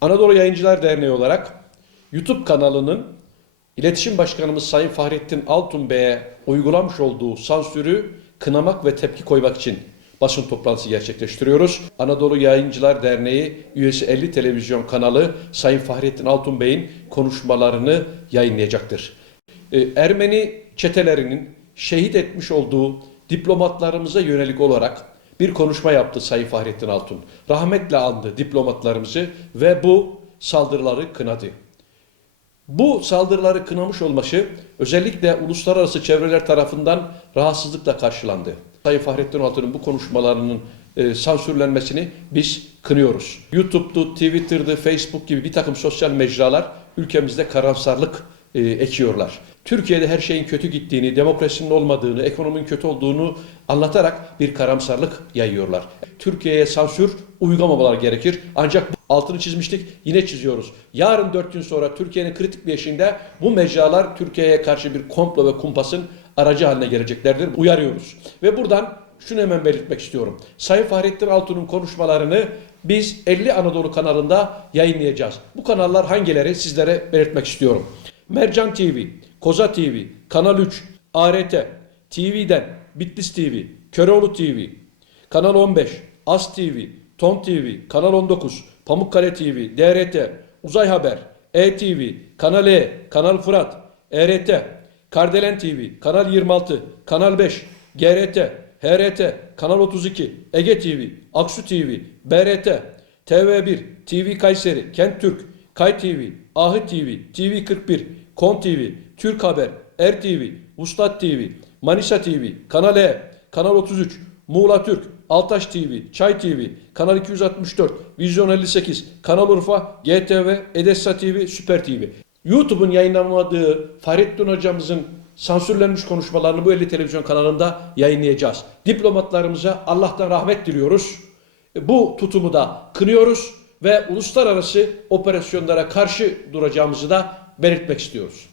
Anadolu Yayıncılar Derneği olarak YouTube kanalının İletişim Başkanımız Sayın Fahrettin Altun Bey'e uygulamış olduğu sansürü kınamak ve tepki koymak için basın toplantısı gerçekleştiriyoruz. Anadolu Yayıncılar Derneği üyesi 50 televizyon kanalı Sayın Fahrettin Altun Bey'in konuşmalarını yayınlayacaktır. Ee, Ermeni çetelerinin şehit etmiş olduğu diplomatlarımıza yönelik olarak bir konuşma yaptı Sayın Fahrettin Altun. Rahmetle andı diplomatlarımızı ve bu saldırıları kınadı. Bu saldırıları kınamış olması özellikle uluslararası çevreler tarafından rahatsızlıkla karşılandı. Sayın Fahrettin Altun'un bu konuşmalarının e, sansürlenmesini biz kınıyoruz. YouTube'du, Twitter'dı, Facebook gibi bir takım sosyal mecralar ülkemizde karamsarlık e, ekiyorlar. Türkiye'de her şeyin kötü gittiğini, demokrasinin olmadığını, ekonominin kötü olduğunu anlatarak bir karamsarlık yayıyorlar. Türkiye'ye sansür uygulamamalar gerekir. Ancak altını çizmiştik, yine çiziyoruz. Yarın dört gün sonra Türkiye'nin kritik bir eşiğinde bu mecralar Türkiye'ye karşı bir komplo ve kumpasın aracı haline geleceklerdir. Uyarıyoruz. Ve buradan şunu hemen belirtmek istiyorum. Sayın Fahrettin Altun'un konuşmalarını biz 50 Anadolu kanalında yayınlayacağız. Bu kanallar hangileri sizlere belirtmek istiyorum. Mercan TV, Koza TV, Kanal 3, ART, TV'den, Bitlis TV, Köroğlu TV, Kanal 15, As TV, Tom TV, Kanal 19, Pamukkale TV, DRT, Uzay Haber, ETV, Kanal E, Kanal Fırat, ERT, Kardelen TV, Kanal 26, Kanal 5, GRT, HRT, Kanal 32, Ege TV, Aksu TV, BRT, TV1, TV Kayseri, Kent Türk, Kay TV, Ahı TV, TV 41, Kon TV, Türk Haber, RTV, Vuslat TV, Manisa TV, Kanal E, Kanal 33, Muğla Türk, Altaş TV, Çay TV, Kanal 264, Vizyon 58, Kanal Urfa, GTV, Edessa TV, Süper TV. YouTube'un yayınlamadığı Fahrettin hocamızın sansürlenmiş konuşmalarını bu 50 televizyon kanalında yayınlayacağız. Diplomatlarımıza Allah'tan rahmet diliyoruz. Bu tutumu da kınıyoruz ve uluslararası operasyonlara karşı duracağımızı da belirtmek istiyoruz.